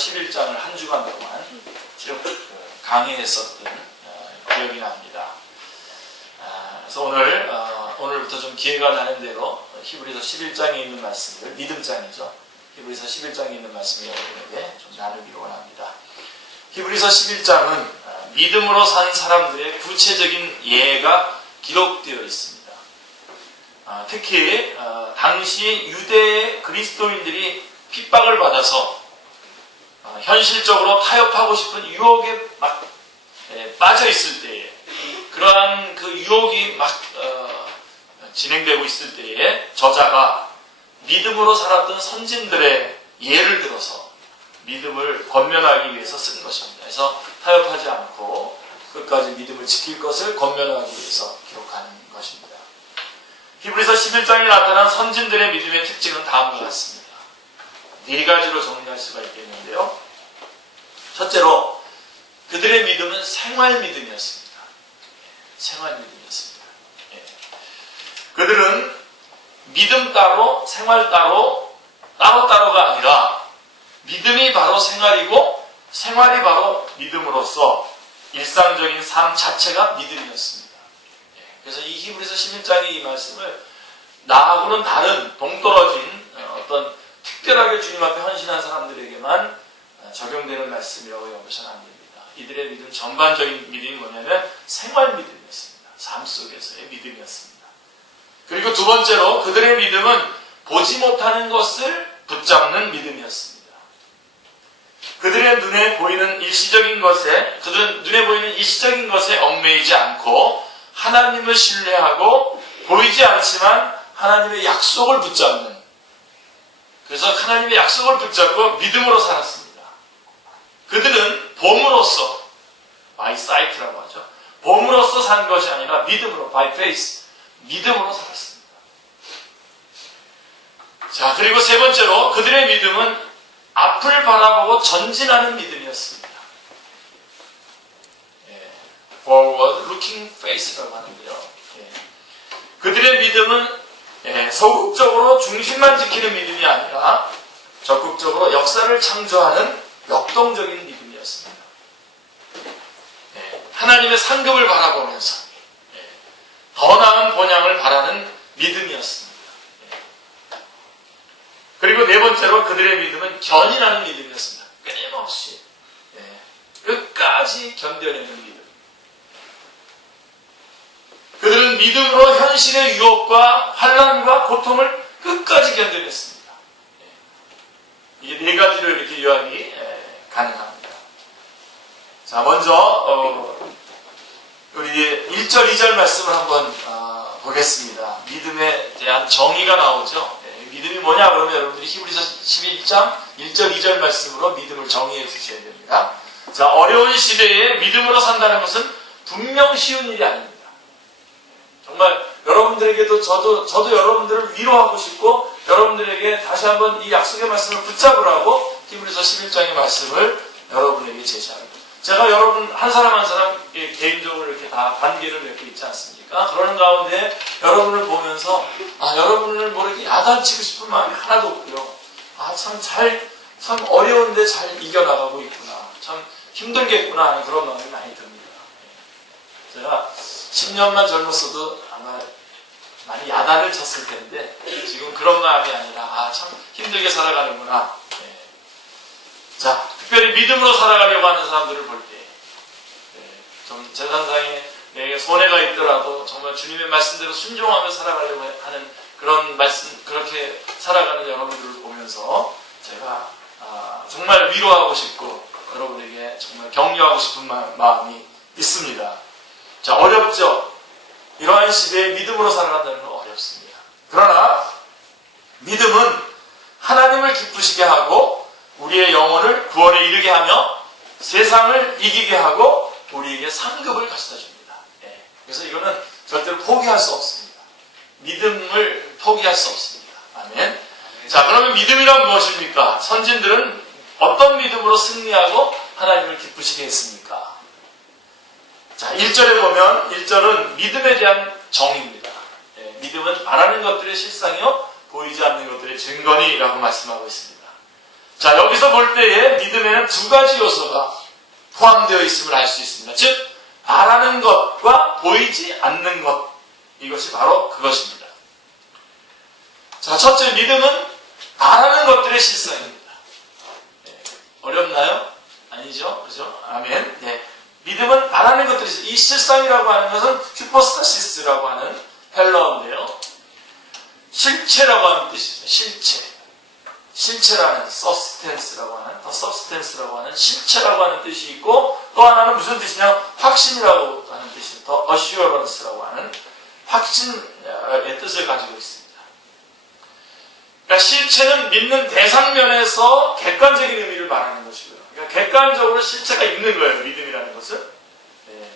11장을 한 주간 동안 쭉 강의했었던 기억이 납니다. 그래서 오늘부터 좀 기회가 나는 대로 히브리서 11장에 있는 말씀을, 믿음장이죠. 히브리서 11장에 있는 말씀을 여러분에게 좀 나누기로 원합니다. 히브리서 11장은 믿음으로 산 사람들의 구체적인 예가 기록되어 있습니다. 특히 당시 유대의 그리스도인들이 핍박을 받아서 현실적으로 타협하고 싶은 유혹에 막 빠져 있을 때에, 그러한 그 유혹이 막 진행되고 있을 때에 저자가 믿음으로 살았던 선진들의 예를 들어서 믿음을 권면하기 위해서 쓴 것입니다. 그래서 타협하지 않고 끝까지 믿음을 지킬 것을 권면하기 위해서 기록하는 것입니다. 히브리서 11장에 나타난 선진들의 믿음의 특징은 다음과 같습니다. 네 가지로 정리할 수가 있겠는데요. 첫째로 그들의 믿음은 생활 믿음이었습니다. 생활 믿음이었습니다. 그들은 믿음 따로 생활 따로가 아니라 믿음이 바로 생활이고 생활이 바로 믿음으로써 일상적인 삶 자체가 믿음이었습니다. 그래서 이 히브리서 11장의 이 말씀을 나하고는 다른 동떨어진 어떤 특별하게 주님 앞에 헌신한 사람들에게만 적용되는 말씀이라고 여기서는 안 됩니다. 이들의 믿음, 전반적인 믿음이 뭐냐면 생활 믿음이었습니다. 삶 속에서의 믿음이었습니다. 그리고 두 번째로 그들의 믿음은 보지 못하는 것을 붙잡는 믿음이었습니다. 그들의 눈에 보이는 일시적인 것에 얽매이지 않고 하나님을 신뢰하고 보이지 않지만 하나님의 약속을 붙잡는, 그래서 하나님의 약속을 붙잡고 믿음으로 살았습니다. 그들은 봄으로써, by sight라고 하죠. 봄으로써 산 것이 아니라 믿음으로, by faith, 믿음으로 살았습니다. 자, 그리고 세 번째로 그들의 믿음은 앞을 바라보고 전진하는 믿음이었습니다. forward looking faith라고 하는데요. 그들의 믿음은 소극적으로 중심만 지키는 믿음이 아니라 적극적으로 역사를 창조하는 역동적인 믿음이었습니다. 하나님의 상급을 바라보면서 더 나은 본향을 바라는 믿음이었습니다. 그리고 네 번째로 그들의 믿음은 견인하는 믿음이었습니다. 끊임없이 끝까지 견뎌내는 믿음. 그들은 믿음으로 현실의 유혹과 환난과 고통을 끝까지 견뎌냈습니다. 이게 네 가지로 이렇게 요약이 가능합니다. 자, 먼저 우리 1절, 2절 말씀을 한번 보겠습니다. 믿음에 대한 정의가 나오죠. 믿음이 뭐냐 그러면 여러분들이 히브리서 11장 1절, 2절 말씀으로 믿음을 정의해 주셔야 됩니다. 자, 어려운 시대에 믿음으로 산다는 것은 분명 쉬운 일이 아닙니다. 정말 여러분들에게도 저도 여러분들을 위로하고 싶고 여러분들에게 다시 한번 이 약속의 말씀을 붙잡으라고 히브리서 11장의 말씀을 여러분에게 제시합니다. 제가 여러분 한 사람 한 사람 개인적으로 이렇게 다 관계를 맺고 있지 않습니까? 그러는 가운데 여러분을 보면서 여러분을 이렇게 야단치고 싶은 마음이 하나도 없고요. 참 어려운데 잘 이겨나가고 있구나. 참 힘들겠구나 하는 그런 마음이 많이 듭니다. 제가 10년만 젊었어도 아마 많이 야단을 쳤을 텐데 지금 그런 마음이 아니라 참 힘들게 살아가는구나. 자, 특별히 믿음으로 살아가려고 하는 사람들을 볼 때 좀 재산상에 손해가 있더라도 정말 주님의 말씀대로 순종하며 살아가려고 하는 그런 말씀, 그렇게 살아가는 여러분들을 보면서 제가 정말 위로하고 싶고 여러분에게 정말 격려하고 싶은 마음이 있습니다. 자, 어렵죠? 이러한 시대에 믿음으로 살아간다는 건 어렵습니다. 그러나 믿음은 하나님을 기쁘시게 하고 우리의 영혼을 구원에 이르게 하며 세상을 이기게 하고 우리에게 상급을 가져다 줍니다. 그래서 이거는 절대로 포기할 수 없습니다. 믿음을 포기할 수 없습니다. 아멘. 자, 그러면 믿음이란 무엇입니까? 선진들은 어떤 믿음으로 승리하고 하나님을 기쁘시게 했습니까? 자, 1절에 보면 1절은 믿음에 대한 정의입니다. 믿음은 바라는 것들의 실상이요 보이지 않는 것들의 증거니라고 말씀하고 있습니다. 자, 여기서 볼 때에 믿음에는 두 가지 요소가 포함되어 있음을 알 수 있습니다. 즉, 바라는 것과 보이지 않는 것. 이것이 바로 그것입니다. 자, 첫째, 믿음은 바라는 것들의 실상입니다. 네, 어렵나요? 아니죠? 그죠? 아멘. 네. 믿음은 바라는 것들이, 이 실상이라고 하는 것은 hypostatis라고 하는 헬라어인데요. 실체라고 하는 뜻이죠. 실체. 실체라는 substance라고 하는, 더 substance라고 하는 실체라고 하는 뜻이 있고, 또 하나는 무슨 뜻이냐? 확신이라고 하는 뜻이, 더 assurance라고 하는 확신의 뜻을 가지고 있습니다. 그러니까 실체는 믿는 대상면에서 객관적인 의미를 말하는 것이고요. 그러니까 객관적으로 실체가 있는 거예요. 믿음이라는 것은. 네.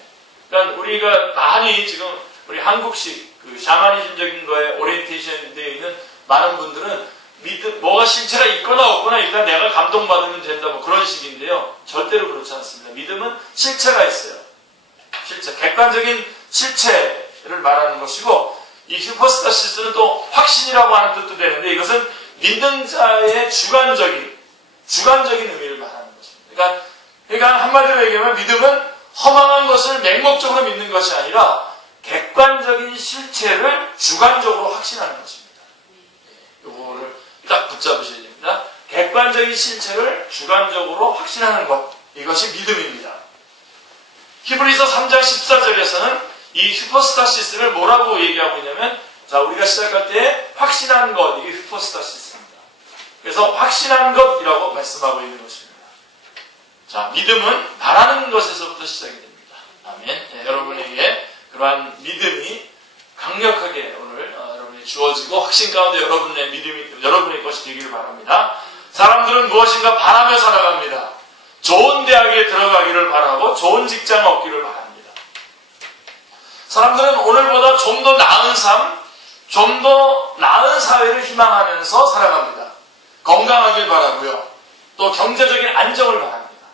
그러니까 우리가 많이 지금 우리 한국식 그 샤머니즘적인 거에 오리엔테이션 되어 있는 많은 분들은 믿음, 뭐가 실체가 있거나 없거나 일단 내가 감동받으면 된다 뭐 그런 식인데요. 절대로 그렇지 않습니다. 믿음은 실체가 있어요. 실체, 객관적인 실체를 말하는 것이고, 이 hypostatis는 또 확신이라고 하는 뜻도 되는데, 이것은 믿는 자의 주관적인 의미를 말하는 것입니다. 그러니까 한마디로 얘기하면 믿음은 허망한 것을 맹목적으로 믿는 것이 아니라 객관적인 실체를 주관적으로 확신하는 것입니다. 이거를 딱 붙잡으셔야 됩니다. 객관적인 실체를 주관적으로 확신하는 것, 이것이 믿음입니다. 히브리서 3장 14절에서는 이 hypostatis를 뭐라고 얘기하고 있냐면, 자, 우리가 시작할 때 확신한 것, 이게 hypostatis입니다. 그래서 확신한 것이라고 말씀하고 있는 것입니다. 자, 믿음은 바라는 것에서부터 시작이 됩니다. 아멘. 네, 여러분에게 그러한 믿음이 강력하게 오늘 여러분이 주어지고 확신 가운데 여러분의 믿음이 여러분의 것이 되기를 바랍니다. 사람들은 무엇인가 바라며 살아갑니다. 좋은 대학에 들어가기를 바라고 좋은 직장 얻기를 바랍니다. 사람들은 오늘보다 좀 더 나은 삶, 좀 더 나은 사회를 희망하면서 살아갑니다. 건강하길 바라고요. 또 경제적인 안정을 바랍니다.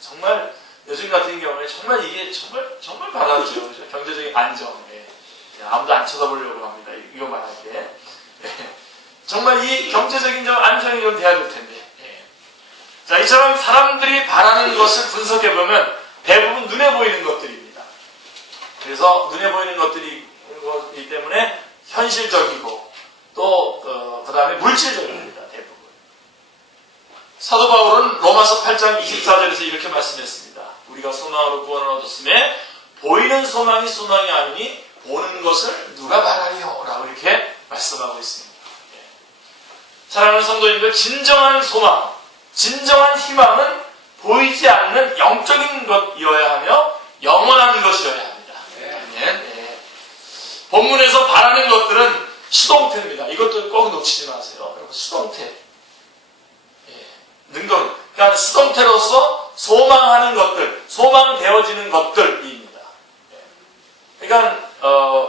정말 요즘 같은 경우에 정말 이게 정말 바라죠. 경제적인 안정. 아무도 안 쳐다보려고 합니다. 이거 말할 때. 정말 이 경제적인 안정이 좀 돼야 될 텐데. 자, 이처럼 사람들이 바라는 것을 분석해보면 대부분 눈에 보이는 것들입니다. 그래서 눈에 보이는 것들이기 때문에 현실적이고 또 그 다음에 물질적입니다. 대부분. 사도 바울은 로마서 8장 24절에서 이렇게 말씀했습니다. 우리가 소망으로 구원을 얻었음에 보이는 소망이 소망이 아니니 보는 것을 누가 바라리요? 라고 이렇게 말씀하고 있습니다. 사랑하는 성도님들, 진정한 소망, 진정한 희망은 보이지 않는 영적인 것이어야 하며 영원한 것이어야 합니다. 네. 본문에서 바라는 것들은 수동태입니다. 이것도 꼭 놓치지 마세요. 여러분, 수동태. 능동. 그러니까 수동태로서 소망하는 것들, 소망되어지는 것들입니다. 그러니까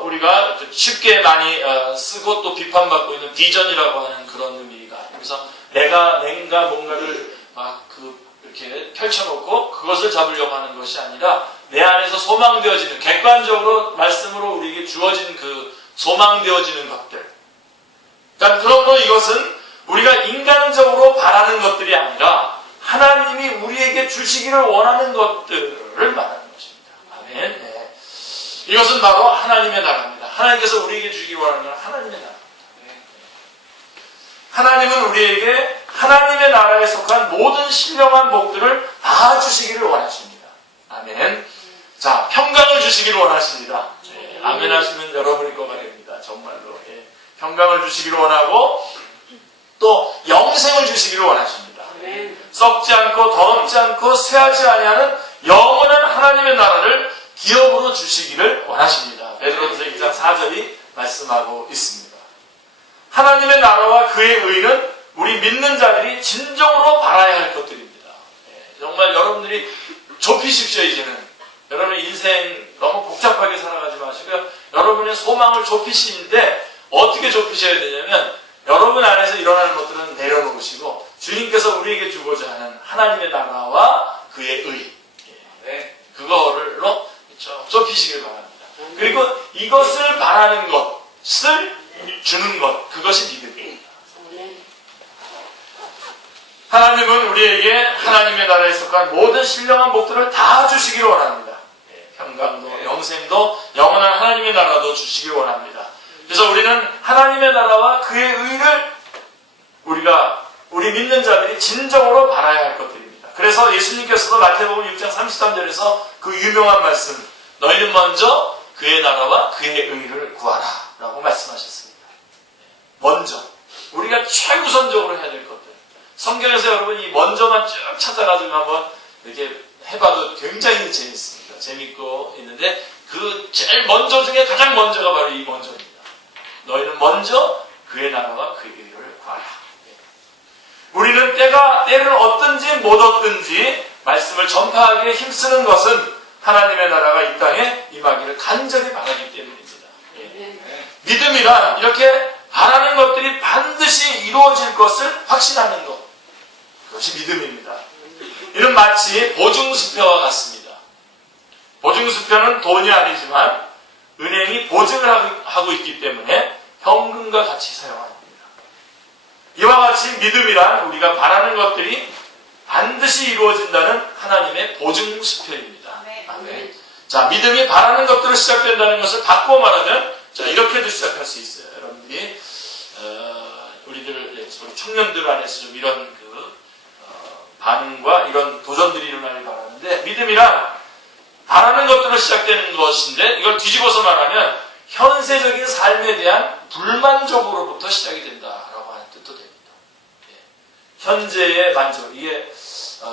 우리가 쉽게 많이 쓰고 또 비판받고 있는 비전이라고 하는 그런 의미가, 그래서 내가 뭔가를 막 이렇게 펼쳐놓고 그것을 잡으려고 하는 것이 아니라 내 안에서 소망되어지는, 객관적으로 말씀으로 우리에게 주어진 그 소망되어지는 것들. 그러니까 그러므로 이것은 우리가 인간적으로 바라는 것들이 아니라 하나님이 우리에게 주시기를 원하는 것들을 말하는 것입니다. 아멘. 네. 이것은 바로 하나님의 나라입니다. 하나님께서 우리에게 주시기 원하는 건 하나님의 나라입니다. 하나님은 우리에게 하나님의 나라에 속한 모든 신령한 복들을 다 주시기를 원하십니다. 아멘. 자, 평강을 주시기를 원하십니다. 네, 아멘 하시면 여러분의 거가 됩니다. 정말로. 예. 평강을 주시기를 원하고 또 영생을 주시기를 원하십니다. 썩지 않고 더럽지 않고 쇠하지 아니하는 영원한 하나님의 나라를 기업으로 주시기를 원하십니다. 베드로전서 2장 4절이 말씀하고 있습니다. 하나님의 나라와 그의 의는 우리 믿는 자들이 진정으로 바라야 할 것들입니다. 정말 여러분들이 좁히십시오. 이제는 여러분의 인생 너무 복잡하게 살아가지 마시고요. 여러분의 소망을 좁히시는데 어떻게 좁히셔야 되냐면 여러분 안에서 일어나는 것들은 내려놓으시고 주님께서 우리에게 주고자 하는 하나님의 나라와 그의 의, 그거를로 좁히시길 바랍니다. 그리고 이것을 바라는 것을 주는 것, 그것이 믿음입니다. 하나님은 우리에게 하나님의 나라에 속한 모든 신령한 복들을 다 주시기를 원합니다. 평강도, 영생도, 영원한 하나님의 나라도 주시기를 원합니다. 그래서 우리는 하나님의 나라와 그의 의를 우리 믿는 자들이 진정으로 바라야 할 것들입니다. 그래서 예수님께서도 마태복음 6장 33절에서 그 유명한 말씀, 너희는 먼저 그의 나라와 그의 의를 구하라 라고 말씀하셨습니다. 먼저 우리가 최우선적으로 해야 될 것들, 성경에서 여러분 이 먼저만 쭉 찾아가지고 한번 이렇게 해봐도 굉장히 재밌습니다. 재밌고 있는데 그 제일 먼저 중에 가장 먼저가 바로 이 먼저입니다. 너희는 먼저 그의 나라와 그의 의를 구하라. 우리는 때를 얻든지 못 얻든지 말씀을 전파하기에 힘쓰는 것은 하나님의 나라가 이 땅에 임하기를 간절히 바라기 때문입니다. 믿음이란 이렇게 바라는 것들이 반드시 이루어질 것을 확신하는 것, 그것이 믿음입니다. 이는 마치 보증수표와 같습니다. 보증수표는 돈이 아니지만 은행이 보증을 하고 있기 때문에 현금과 같이 사용합니다. 이와 같이 믿음이란 우리가 바라는 것들이 반드시 이루어진다는 하나님의 보증수표입니다. 아멘. 자, 믿음이 바라는 것들로 시작된다는 것을 바꾸어 말하면 이렇게도 시작할 수 있어요. 여러분들이 우리 청년들 안에서 좀 이런 반응과 이런 도전들이 일어나길 바라는데, 믿음이란 바라는 것들로 시작되는 것인데 이걸 뒤집어서 말하면 현세적인 삶에 대한 불만족으로부터 시작이 된다라고 하는 뜻도 됩니다. 현재의 만족, 이게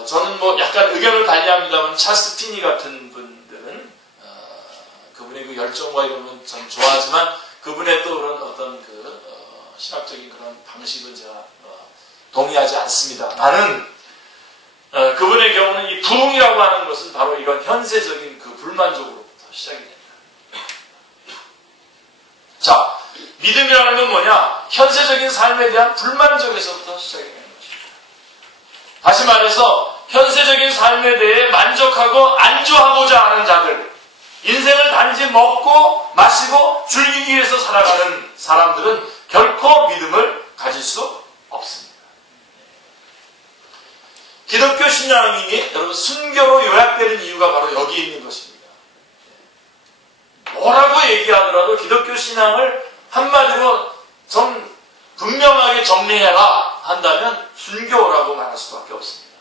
저는 뭐 약간 의견을 달리합니다만 찰스 피니 같은 분들은 그분의 그 열정과 이런 건 참 좋아하지만 그분의 또 그런 어떤 신학적인 그런 방식은 제가 동의하지 않습니다. 나는 그분의 경우는 이 부흥이라고 하는 것은 바로 이런 현세적인 그 불만족으로부터 시작이 됩니다. 자, 믿음이라는 건 뭐냐? 현세적인 삶에 대한 불만족에서부터 시작이 되는 것입니다. 다시 말해서 현세적인 삶에 대해 만족하고 안주하고자 하는 자들, 인생을 단지 먹고 마시고 즐기기 위해서 살아가는 사람들은 결코 믿음을 가질 수 없습니다. 기독교 신앙이 여러분 순교로 요약되는 이유가 바로 여기 있는 것입니다. 뭐라고 얘기하더라도 기독교 신앙을 한마디로 좀 분명하게 정리해라 한다면 순교라고 말할 수밖에 없습니다.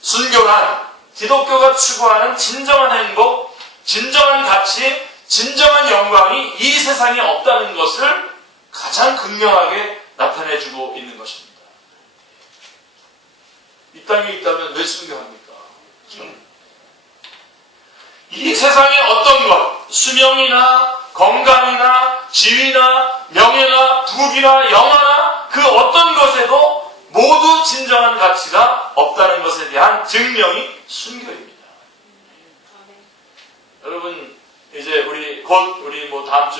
순교란 기독교가 추구하는 진정한 행복, 진정한 가치, 진정한 영광이 이 세상에 없다는 것을 가장 극명하게 나타내주고 있는 것입니다. 이 땅에 있다면 왜 순교합니까? 이 세상의 어떤 것, 수명이나 건강이나 지위나 명예나 부귀나 영화나 그 어떤 것에도 모두 진정한 가치가 없다는 것에 대한 증명이 순교입니다. 여러분, 이제 우리 뭐 다음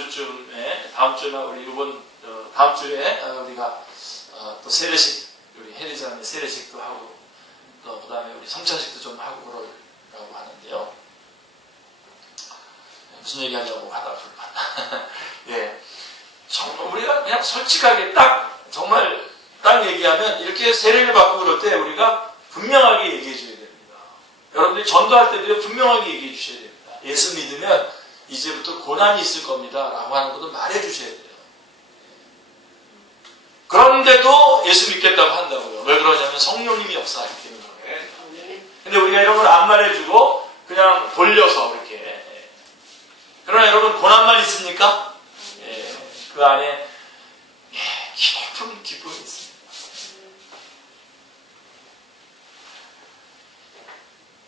주나 우리 이번 다음 주에 우리가 또 세례식, 우리 혜리자매 세례식도 하고 또 그다음에 우리 성찬식도 좀 하고 그러라고 하는데요. 무슨 얘기하려고 하다가 불만. 예, 정말 우리가 그냥 솔직하게 정말 딱 얘기하면 이렇게 세례를 받고 그럴 때 우리가 분명하게 얘기해 줘야 됩니다. 여러분들이 전도할 때도 분명하게 얘기해 주셔야 됩니다. 예수 믿으면 이제부터 고난이 있을 겁니다 라고 하는 것도 말해 주셔야 돼요. 그런데도 예수 믿겠다고 한다고요. 왜 그러냐면 성령님이 역사하기 때문에. 근데 우리가 이런 걸 안 말해주고 그냥 돌려서 이렇게. 그러나 여러분 고난만 있습니까? 그 안에 깊은 기쁨이 있습니다.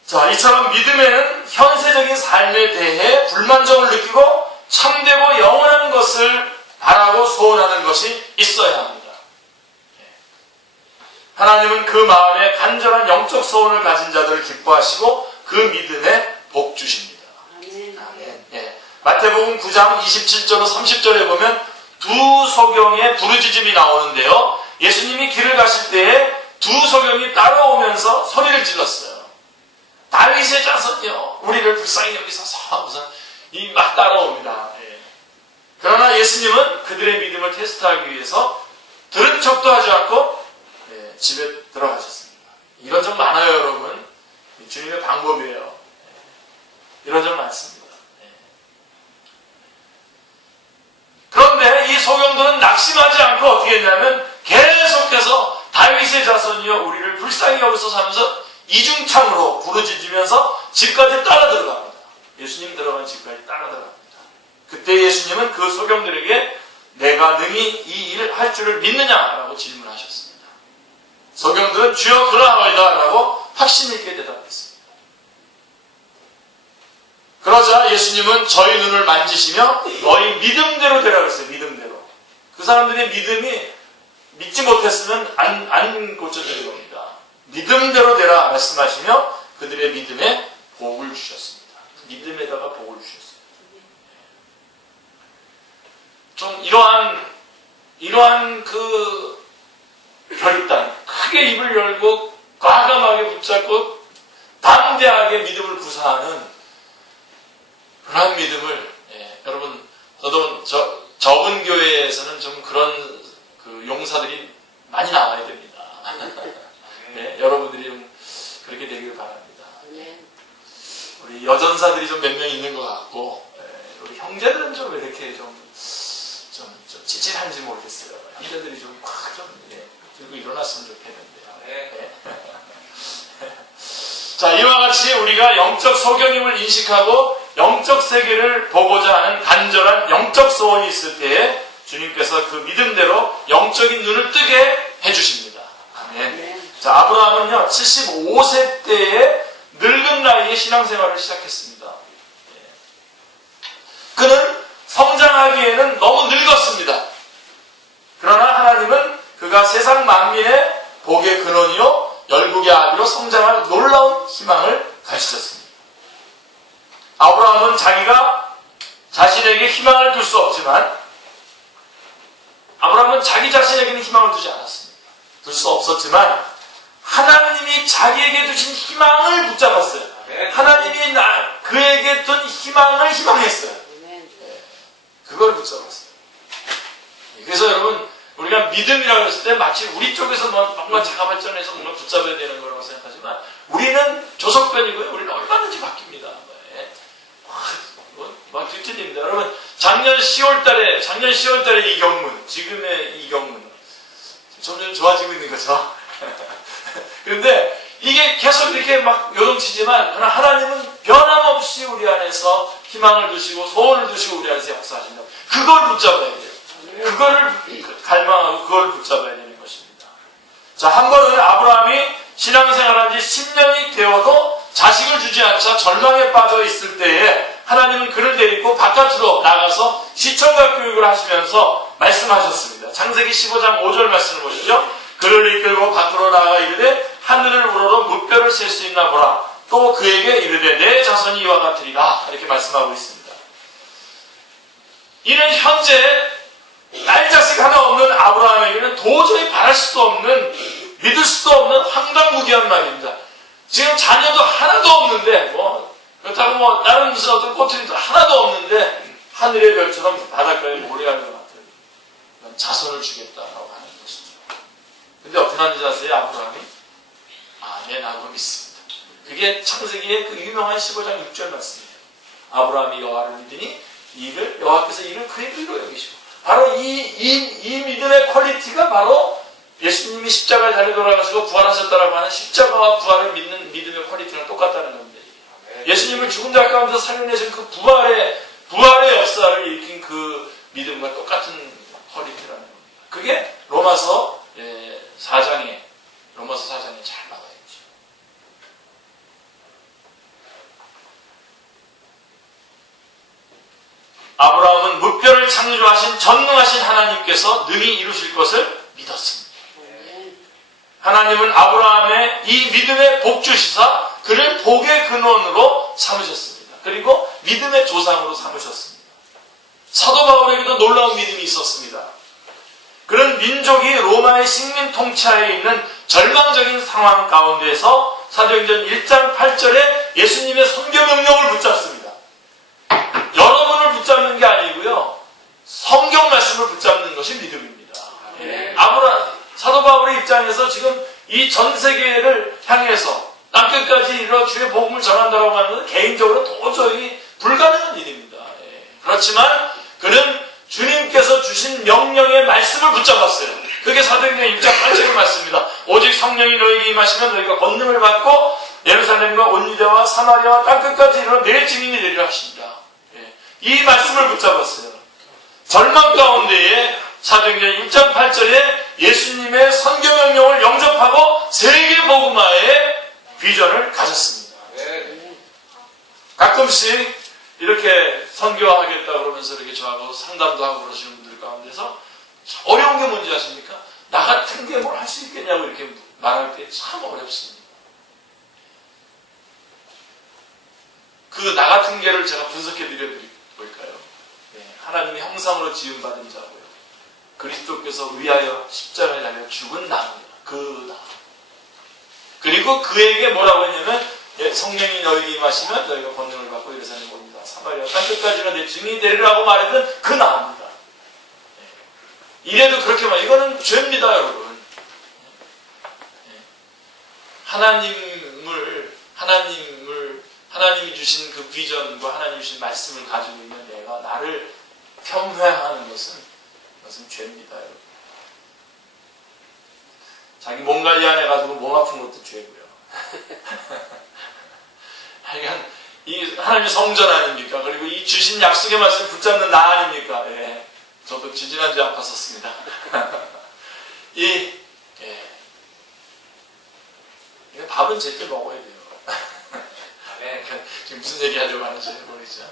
자, 이처럼 믿음에는 현세적인 삶에 대해 불만족을 느끼고 참되고 영원한 것을 바라고 소원하는 것이 있어야 합니다. 하나님은 그 마음에 간절한 영적 소원을 가진 자들을 기뻐하시고 그 믿음에 복 주십니다. 아멘. 예. 마태복음 9장 27절로 30절에 보면 두 소경의 부르짖음이 나오는데요. 예수님이 길을 가실 때에 두 소경이 따라오면서 소리를 질렀어요. 다윗의 자손이여, 우리를 불쌍히 여기소서 하고서 막 따라옵니다. 예. 그러나 예수님은 그들의 믿음을 테스트하기 위해서 들은 척도 하지 않고 집에 들어가셨습니다. 이런 점 많아요, 여러분. 주님의 방법이에요. 이런 점 많습니다. 그런데 이 소경들은 낙심하지 않고 어떻게 했냐면 계속해서 다윗의 자손이여 우리를 불쌍히 여기서 사면서 이중창으로 부르짖으면서 집까지 따라 들어갑니다. 예수님 들어간 집까지 따라 들어갑니다. 그때 예수님은 그 소경들에게 내가 능히 이 일을 할 줄을 믿느냐라고 질문하셨습니다. 소경들은 주여 그러하오이다 라고 확신 있게 대답했습니다. 그러자 예수님은 저희 눈을 만지시며 너희 믿음대로 되라 그랬어요. 믿음대로. 그 사람들의 믿음이 믿지 못했으면 안 고쳐지는 겁니다. 믿음대로 되라 말씀하시며 그들의 믿음에 복을 주셨습니다. 믿음에다가 복을 주셨습니다. 좀 이러한 그 결단, 크게 입을 열고 과감하게 붙잡고 담대하게 믿음을 구사하는 그런 믿음을, 여러분, 저도 적은 교회에서는 좀 그런 그 용사들이 많이 나와야 됩니다. 여러분들이 좀 그렇게 되길 바랍니다. 우리 여전사들이 좀 몇 명 있는 것 같고, 우리 형제들은 좀 왜 이렇게 좀 찌질한지 모르겠어요. 형제들이 좀 확 들고 일어났으면 좋겠는데요. 자, 이와 같이 우리가 영적 소경임을 인식하고 영적 세계를 보고자 하는 간절한 영적 소원이 있을 때에 주님께서 그 믿음대로 영적인 눈을 뜨게 해주십니다. 아멘. 자, 아브라함은요 75세 때에 늙은 나이에 신앙생활을 시작했습니다. 그는 성장하기에는 너무 늙었습니다. 그러나 하나님은 그가 세상 만민의 복의 근원이요 열국의 아비로 성장할 놀라운 희망을 가지셨습니다. 아브라함은 자기가 자신에게 희망을 둘 수 없지만 아브라함은 자기 자신에게는 희망을 두지 않았습니다. 둘 수 없었지만 하나님이 자기에게 두신 희망을 붙잡았어요. 하나님이 그에게 둔 희망을 희망했어요. 그걸 붙잡았어요. 그래서 여러분 우리가 믿음이라고 했을 때 마치 우리 쪽에서 뭔가 자가발전해서 뭔가 붙잡아야 되는 거라고 생각하지만 우리는 조석변이고요. 우리는 얼마든지 바뀝니다. 막 뒤틀립니다. 여러분 작년 10월달에 이경문, 지금의 이경문 점점 좋아지고 있는 거죠. 그런데 이게 계속 이렇게 막 요동치지만 그러나 하나님은 변함없이 우리 안에서 희망을 두시고 소원을 두시고 우리 안에서 역사하신다. 그걸 붙잡아야 돼요. 그거를 갈망하고 그걸 붙잡아야 되는 것입니다. 자, 한 번은 아브라함이 신앙생활한 지 10년이 되어도 자식을 주지 않자 절망에 빠져 있을 때에 하나님은 그를 데리고 바깥으로 나가서 시청각 교육을 하시면서 말씀하셨습니다. 창세기 15장 5절 말씀을 보시죠. 그를 이끌고 밖으로 나가 이르되 하늘을 우러러 무뼈를 셀 수 있나 보라. 또 그에게 이르되 내 자손이 이와 같으리라. 이렇게 말씀하고 있습니다. 이는 현재 딸자식 하나 없는 아브라함에게는 도저히 바랄 수도 없는, 믿을 수도 없는 황당무계한 말입니다. 지금 자녀도 하나도 없는데 그렇다고 다른 무슨 어떤 꼬투리도 하나도 없는데 하늘의 별처럼 바닷가에 모래알과 같은 자손을 주겠다라고 하는 것이죠. 근데 어떻게 하는지 아세요? 아브라함이 아멘하고 믿습니다. 그게 창세기의 그 유명한 15장 6절 말씀이에요. 아브라함이 여호와를 믿으니 여호와께서 이를 그의 의로 여기시고, 바로 이 믿음의 퀄리티가 바로 예수님이 십자가에 달려 돌아가시고 부활하셨다라고 하는 십자가와 부활을 믿는 믿음의 퀄리티랑 똑같다는 겁니다. 예수님을 죽은 자 가운데서 살려내신 그 부활의 역사를 일으킨 그 믿음과 똑같은 퀄리티라는 겁니다. 그게 로마서 4장에 잘 나와 있죠. 아브라함은 무뼈를 창조하신 전능하신 하나님께서 능히 이루실 것을 믿었습니다. 하나님은 아브라함의 이 믿음의 복 주시사 그를 복의 근원으로 삼으셨습니다. 그리고 믿음의 조상으로 삼으셨습니다. 사도 바울에게도 놀라운 믿음이 있었습니다. 그런 민족이 로마의 식민 통치하에 있는 절망적인 상황 가운데서 사도행전 1장 8절에 예수님의 선교 명령을 붙잡습니다. 여러분을 붙잡는 게 아니고요, 성경 말씀을 붙잡는 것이 믿음입니다. 사도 바울의 입장에서 지금 이 전 세계를 향해서 땅끝까지 이르러 주의 복음을 전한다라고 하는 것은 개인적으로 도저히 불가능한 일입니다. 그렇지만 그는 주님께서 주신 명령의 말씀을 붙잡았어요. 그게 사도행전 1장 8절의 말씀입니다. 오직 성령이 너희에게 임하시면 너희가 권능을 받고 예루살렘과 온 유대와 사마리아와 땅끝까지 이르러 내 증인이 되리라 하십니다. 이 말씀을 붙잡았어요. 절망 가운데에 사도행전 1장 8절에 예수님의 선교명령을 영접하고 세계 복음화의 비전을 가졌습니다. 가끔씩 이렇게 선교하겠다 그러면서 이렇게 저하고 상담도 하고 그러시는 분들 가운데서 어려운 게 뭔지 아십니까? 나 같은 게 뭘 할 수 있겠냐고 이렇게 말할 때 참 어렵습니다. 그 나 같은 게를 제가 분석해 드려볼까요? 하나님의 형상으로 지음받은 자고요. 그리스도께서 위하여 십자가에 달려 죽은 나무입니다. 그 나무. 그리고 그에게 뭐라고 했냐면 성령이 너희에게 임하시면 너희가 권능을 받고 예루살렘 옵니다. 사마리아 땅끝까지가 내 증인이 되리라고 말했던 그 나무입니다. 이래도 그렇게 말 이거는 죄입니다, 여러분. 하나님이 주신 그 비전과 하나님이 주신 말씀을 가지고 있는 내가 나를 폄훼하는 것은 죄입니다, 여러분. 자기 몸 관리 안 해가지고 몸 아픈 것도 죄고요. 하여간 이 하나님의 성전 아닙니까? 그리고 이 주신 약속의 말씀 붙잡는 나 아닙니까? 저도 지지난주에 아팠었습니다. 밥은 제때 먹어야 돼요. 지금 무슨 얘기 하려고 하는지 모르겠죠.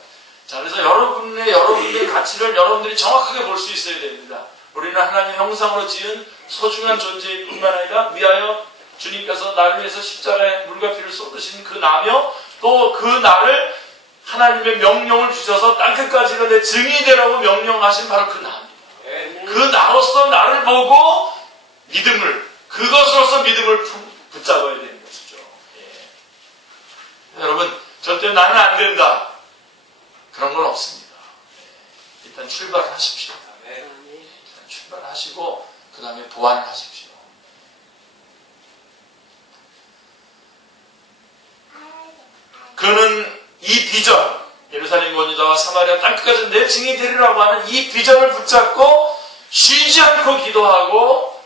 자, 그래서 여러분의 가치를 여러분들이 정확하게 볼 수 있어야 됩니다. 우리는 하나님의 형상으로 지은 소중한 존재일 뿐만 아니라 위하여 주님께서 나를 위해서 십자가에 물과 피를 쏟으신 그 나며 또 그 나를 하나님의 명령을 주셔서 땅끝까지 내 증인이 되라고 명령하신 바로 그 나입니다. 그 나로서 나를 보고 그것으로서 믿음을 붙잡아야 되는 것이죠. 여러분, 절대 나는 안 된다. 그런 건 없습니다. 일단 출발을 하십시오. 일단 출발하시고 그 다음에 보완을 하십시오. 그는 이 비전, 예루살렘 온 유다와 사마리아 땅끝까지 내 증인이 되리라고 하는 이 비전을 붙잡고 쉬지 않고 기도하고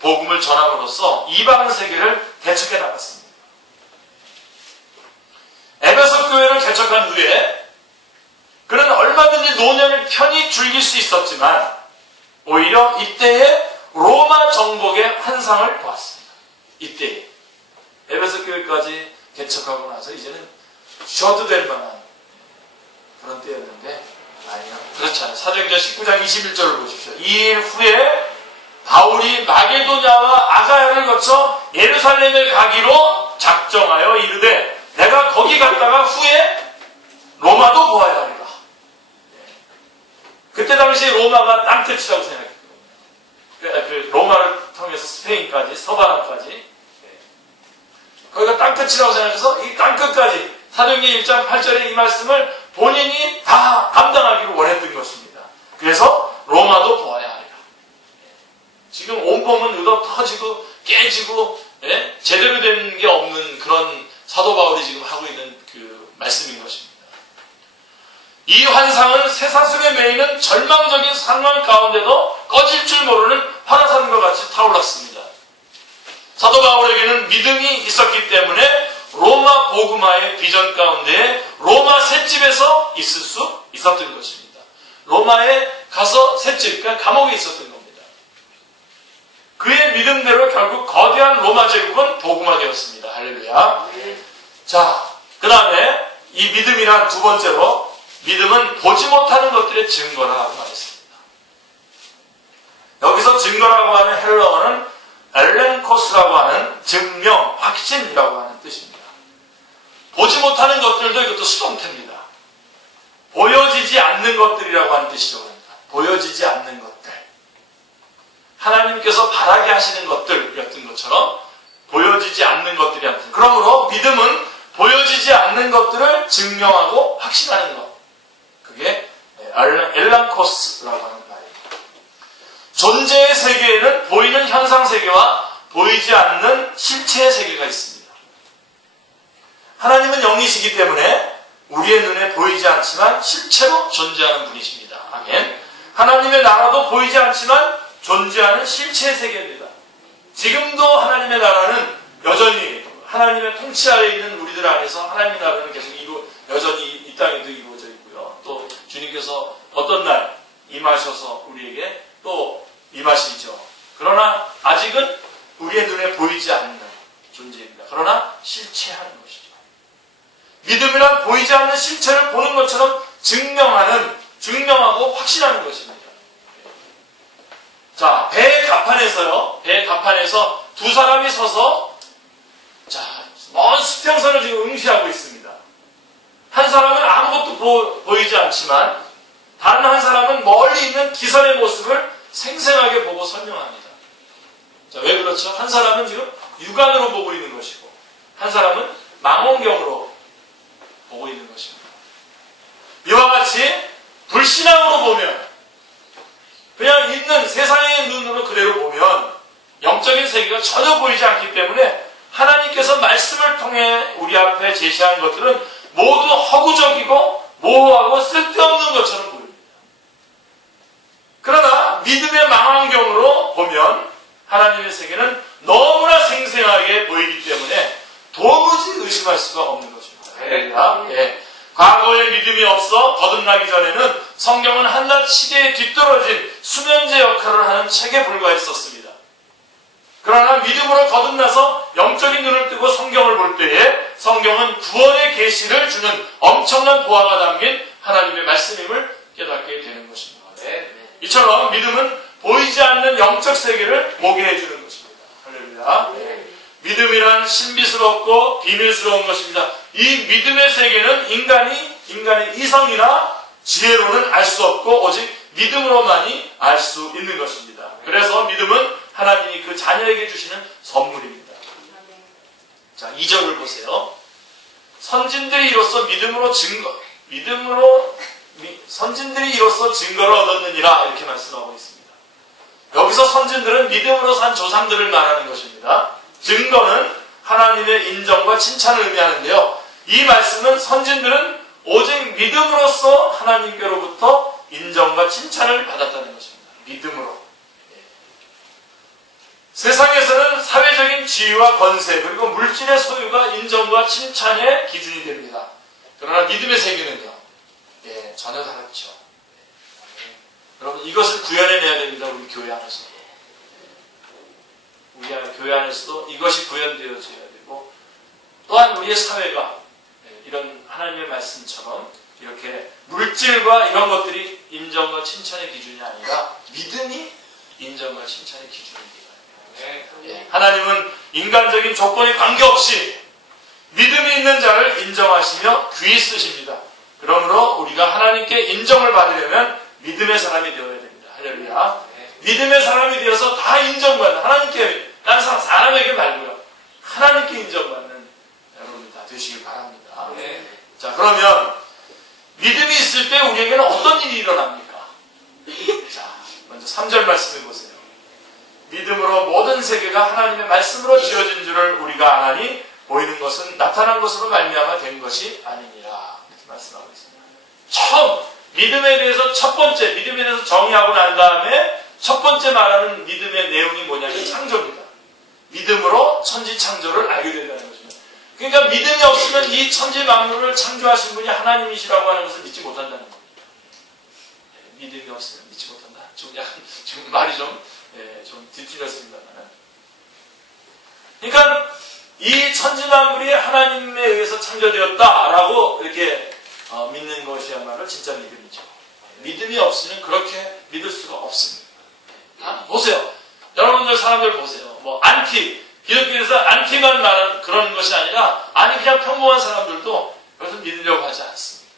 복음을 전함으로써 이방 세계를 개척해 나갔습니다. 에베소 교회를 개척한 후에 그는 얼마든지 노년을 편히 즐길 수 있었지만 오히려 이때에 로마 정복의 환상을 보았습니다. 이때에 에베소 교회까지 개척하고 나서 이제는 쉬어도 될 만한 그런 때였는데 아니요. 그렇지 않아요. 사도행전 19장 21절을 보십시오. 이 일 후에 바울이 마게도냐와 아가야를 거쳐 예루살렘에 가기로 작정하여 이르되 내가 거기 갔다가 후에 로마도 보아야 하리라. 그때 당시 로마가 땅끝이라고 생각했거든요. 로마를 통해서 스페인까지 서바나까지 거기가 땅끝이라고 생각해서 이 땅끝까지 사도행전 1장 8절의 이 말씀을 본인이 다 감당하기를 원했던 것입니다. 그래서 로마도 보아야 하리라. 지금 온몸은 의도 터지고 깨지고 제대로 된 게 없는 그런 사도 바울이 지금 하고 있는 그 말씀인 것입니다. 이 환상은 쇠사슬에 매이는 절망적인 상황 가운데도 꺼질 줄 모르는 화라산과 같이 타올랐습니다. 사도 바울에게는 믿음이 있었기 때문에 로마 복음화의 비전 가운데 로마 셋집에서 있을 수 있었던 것입니다. 로마에 가서 셋집, 그러니까 감옥에 있었던 겁니다. 그의 믿음대로 결국 거대한 로마 제국은 복음화되었습니다. 할렐루야. 자, 그 다음에 이 믿음이란 두 번째로 믿음은 보지 못하는 것들의 증거라고 말했습니다. 여기서 증거라고 하는 헬러어는 엘렌코스라고 하는 증명, 확신이라고 하는 뜻입니다. 보지 못하는 것들도 이것도 수동태입니다. 보여지지 않는 것들이라고 하는 뜻이라고 합니다. 보여지지 않는 것들. 하나님께서 바라게 하시는 것들이었던 것처럼 보여지지 않는 것들이었던. 그러므로 믿음은 보여지지 않는 것들을 증명하고 확신하는 것. 그게 엘란코스라고 하는 말입니다. 존재의 세계에는 보이는 현상 세계와 보이지 않는 실체의 세계가 있습니다. 하나님은 영이시기 때문에 우리의 눈에 보이지 않지만 실체로 존재하는 분이십니다. 아멘. 하나님의 나라도 보이지 않지만 존재하는 실체의 세계입니다. 지금도 하나님의 나라는 여전히 하나님의 통치하에 있는 우리들 안에서 하나님의 나라는 계속 여전히 이 땅에도 이루어져 있고요. 또 주님께서 어떤 날 임하셔서 우리에게 또 임하시죠. 그러나 아직은 우리의 눈에 보이지 않는 존재입니다. 그러나 실체하는 것이죠. 믿음이란 보이지 않는 실체를 보는 것처럼 증명하고 확신하는 것입니다. 자, 배의 가판에서 두 사람이 서서 먼 수평선을 지금 응시하고 있습니다. 한 사람은 아무것도 보이지 않지만 다른 한 사람은 멀리 있는 기선의 모습을 생생하게 보고 설명합니다. 자, 왜 그렇죠? 한 사람은 지금 육안으로 보고 있는 것이고 한 사람은 망원경으로 보고 있는 것입니다. 이와 같이 불신앙으로 보면 그냥 있는 세상의 눈으로 그대로 보면 영적인 세계가 전혀 보이지 않기 때문에 하나님께서 말씀을 통해 우리 앞에 제시한 것들은 모두 허구적이고 모호하고 쓸데없는 것처럼 보입니다. 그러나 믿음의 망원경으로 보면 하나님의 세계는 너무나 생생하게 보이기 때문에 도무지 의심할 수가 없는 것입니다. 예. 과거에 믿음이 없어 거듭나기 전에는 성경은 한낱 시대에 뒤떨어진 수면제 역할을 하는 책에 불과했었습니다. 그러나 믿음으로 거듭나서 영적인 눈을 뜨고 성경을 볼 때에 성경은 구원의 계시를 주는 엄청난 보화가 담긴 하나님의 말씀임을 깨닫게 되는 것입니다. 이처럼 믿음은 보이지 않는 영적 세계를 보게 해주는 것입니다. 할렐루야. 믿음이란 신비스럽고 비밀스러운 것입니다. 이 믿음의 세계는 인간의 이성이나 지혜로는 알 수 없고 오직 믿음으로만이 알 수 있는 것입니다. 그래서 믿음은 하나님이 그 자녀에게 주시는 선물입니다. 자, 2절을 보세요. 선진들이 이로써 선진들이 이로써 증거를 얻었느니라 이렇게 말씀하고 있습니다. 여기서 선진들은 믿음으로 산 조상들을 말하는 것입니다. 증거는 하나님의 인정과 칭찬을 의미하는데요. 이 말씀은 선진들은 오직 믿음으로써 하나님께로부터 인정과 칭찬을 받았다는 것입니다. 믿음으로. 세상에서는 사회적인 지위와 권세 그리고 물질의 소유가 인정과 칭찬의 기준이 됩니다. 그러나 믿음의 세계는요. 전혀 다르죠. 여러분 이것을 구현해내야 됩니다. 우리 교회 안에서도. 우리 교회 안에서도 이것이 구현되어져야 되고 또한 우리의 사회가 이런 하나님의 말씀처럼 이렇게 물질과 이런 것들이 인정과 칭찬의 기준이 아니라 믿음이 인정과 칭찬의 기준입니다. 하나님은 인간적인 조건에 관계없이 믿음이 있는 자를 인정하시며 귀히 쓰십니다. 그러므로 우리가 하나님께 인정을 받으려면 믿음의 사람이 되어야 됩니다. 할렐루야. 믿음의 사람이 되어서 다 인정받는 하나님께 다른 사람에게 말고요. 하나님께 인정받는 여러분들 다 되시길 바랍니다. 자, 그러면 믿음이 있을 때 우리에게는 어떤 일이 일어납니까? 자, 먼저 3절 말씀해 보세요. 믿음으로 모든 세계가 하나님의 말씀으로 지어진 줄을 우리가 아나니 보이는 것은 나타난 것으로 말미암아 된 것이 아니니라. 이렇게 말씀하고 있습니다. 처음 믿음에 대해서 첫 번째 믿음에 대해서 정의하고 난 다음에 첫 번째 말하는 믿음의 내용이 뭐냐면 창조입니다. 믿음으로 천지 창조를 알게 된다는 것입니다. 그러니까 믿음이 없으면 이 천지 만물을 창조하신 분이 하나님이시라고 하는 것을 믿지 못한다는 겁니다. 믿음이 없으면 믿지 못한다. 지금 말이 좀 뒤틀렸습니다만. 그러니까 이 천지 만물이 하나님에 의해서 창조되었다라고 이렇게 믿는 것이야말로 진짜 믿음이죠. 믿음이 없으면 그렇게 믿을 수가 없습니다. 보세요. 여러분들 사람들 보세요. 기독교에서 안티만 말하는 그런 것이 아니라 그냥 평범한 사람들도 그것을 믿으려고 하지 않습니다.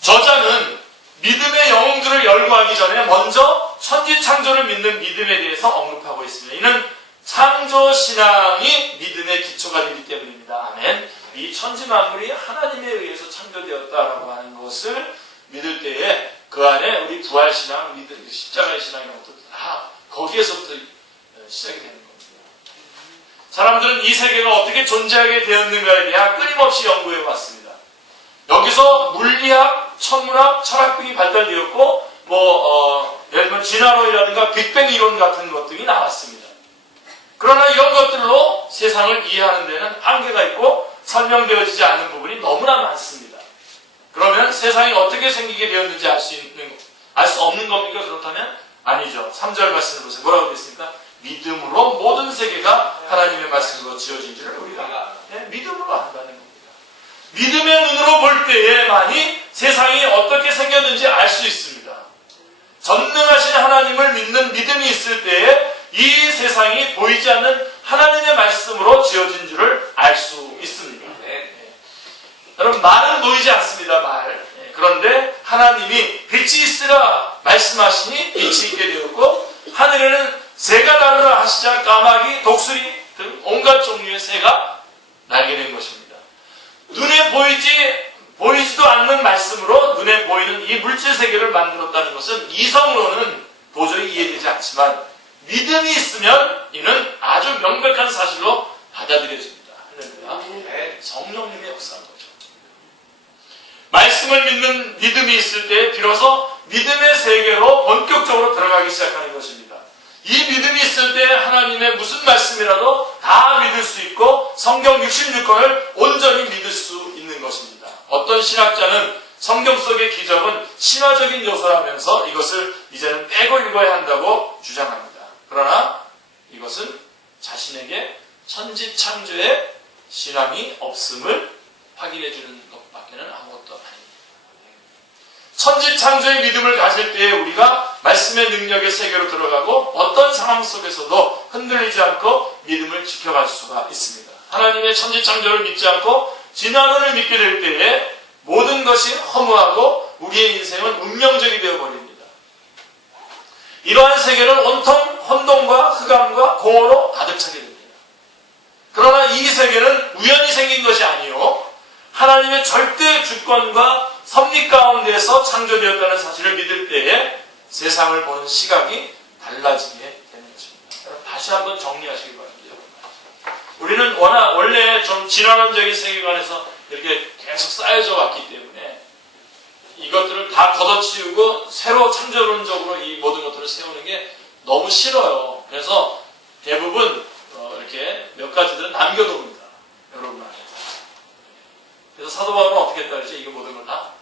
저자는 믿음의 영웅들을 열거하기 전에 먼저 천지 창조를 믿는 믿음에 대해서 언급하고 있습니다. 이는 창조 신앙이 믿음의 기초가 되기 때문입니다. 아멘. 이 천지 만물이 하나님에 의해서 창조되었다라고 하는 것을 믿을 때에 그 안에 우리 부활 신앙, 십자가의 신앙 이런 것도 다 거기에서부터 시작이 되는 겁니다. 사람들은 이 세계가 어떻게 존재하게 되었는가에 대해 끊임없이 연구해 왔습니다. 여기서 물리학, 천문학, 철학 등이 발달되었고 예를 들면 진화론이라든가 빅뱅 이론 같은 것들이 나왔습니다. 그러나 이런 것들로 세상을 이해하는 데는 한계가 있고 설명되어지지 않는 부분이 너무나 많습니다. 그러면 세상이 어떻게 생기게 되었는지 알 수 없는 겁니까? 그렇다면 아니죠. 3절 말씀을 보세요. 뭐라고 되어 있습니까? 믿음으로 모든 세계가 하나님의 말씀으로 지어진 줄을 우리가 믿음으로 안다는 겁니다. 믿음의 눈으로 볼 때에만이 세상이 어떻게 생겼는지 알 수 있습니다. 전능하신 하나님을 믿는 믿음이 있을 때에 이 세상이 보이지 않는 하나님의 말씀으로 지어진 줄을 알 수 있습니다. 여러분, 말은 보이지 않습니다. 말. 그런데 하나님이 빛이 있으라 말씀하시니 빛이 있게 되었고, 하늘에는 새가 나르라 하시자 까마귀, 독수리 등 온갖 종류의 새가 날게 된 것입니다. 눈에 보이지도 않는 말씀으로 눈에 보이는 이 물질 세계를 만들었다는 것은 이성으로는 도저히 이해되지 않지만 믿음이 있으면 이는 아주 명백한 사실로 받아들여집니다. 할렐루야. 성령님의 역사인 거죠. 말씀을 믿는 믿음이 있을 때 비로소 믿음의 세계로 본격적으로 들어가기 시작하는 것입니다. 이 믿음이 있을 때 하나님의 무슨 말씀이라도 다 믿을 수 있고 성경 66권을 온전히 믿을 수 있는 것입니다. 어떤 신학자는 성경 속의 기적은 신화적인 요소라면서 이것을 이제는 빼고 읽어야 한다고 주장합니다. 그러나 이것은 자신에게 천지창조의 신앙이 없음을 확인해 주는 것밖에는 아무것도 아닙니다. 천지창조의 믿음을 가질 때에 우리가 말씀의 능력의 세계로 들어가고 어떤 상황 속에서도 흔들리지 않고 믿음을 지켜갈 수가 있습니다. 하나님의 천지창조를 믿지 않고 진화론을 믿게 될 때에 모든 것이 허무하고 우리의 인생은 운명적이 되어버립니다. 이러한 세계는 온통 혼돈과 흑암과 공허로 가득 차게 됩니다. 그러나 이 세계는 우연히 생긴 것이 아니요 하나님의 절대 주권과 섭리 가운데서 창조되었다는 사실을 믿을 때에 세상을 보는 시각이 달라지게 되는 것입니다. 다시 한번 정리하시기 바랍니다. 우리는 원래 좀 진화론적인 세계관에서 이렇게 계속 쌓여져 왔기 때문에 이것들을 다 걷어치우고 새로 창조론적으로 이 모든 것들을 세우는 게 너무 싫어요. 그래서 대부분 이렇게 몇 가지들은 남겨놓습니다. 여러분한테. 그래서 사도 바울은 어떻게 했다 그랬지? 이거 모든 걸 다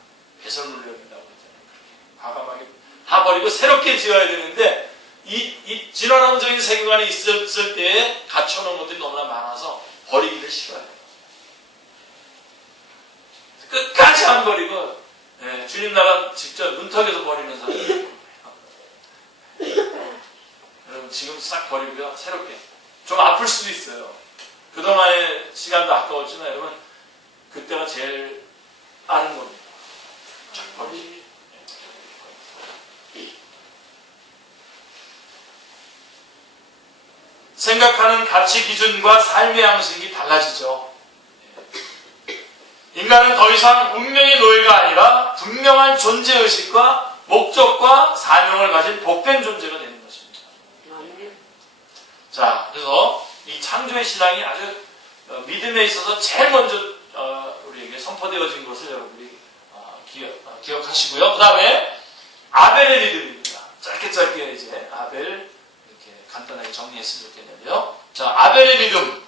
배설물로 여긴다고 했잖아요. 과감하게 다 버리고 새롭게 지어야 되는데 이 진화론적인 세계관이 있었을 때에 갖춰놓은 것들이 너무나 많아서 버리기를 싫어해요. 끝까지 안 버리고 주님 나라 직접 문턱에서 버리는 사람들. 여러분 지금 싹 버리고요. 새롭게. 좀 아플 수도 있어요. 그동안의 시간도 아까웠지만 여러분 그때가 제일 빠른 겁니다. 쫙 버리시. 생각하는 가치 기준과 삶의 양식이 달라지죠. 인간은 더 이상 운명의 노예가 아니라 분명한 존재의식과 목적과 사명을 가진 복된 존재가 되는 것입니다. 자, 그래서 이 창조의 신앙이 아주 믿음에 있어서 제일 먼저 우리에게 선포되어진 것을 여러분이 기억하시고요. 그 다음에 아벨의 믿음입니다. 짧게 이제 아벨 이렇게 간단하게 정리했으면 좋겠는데요. 자, 아벨의 믿음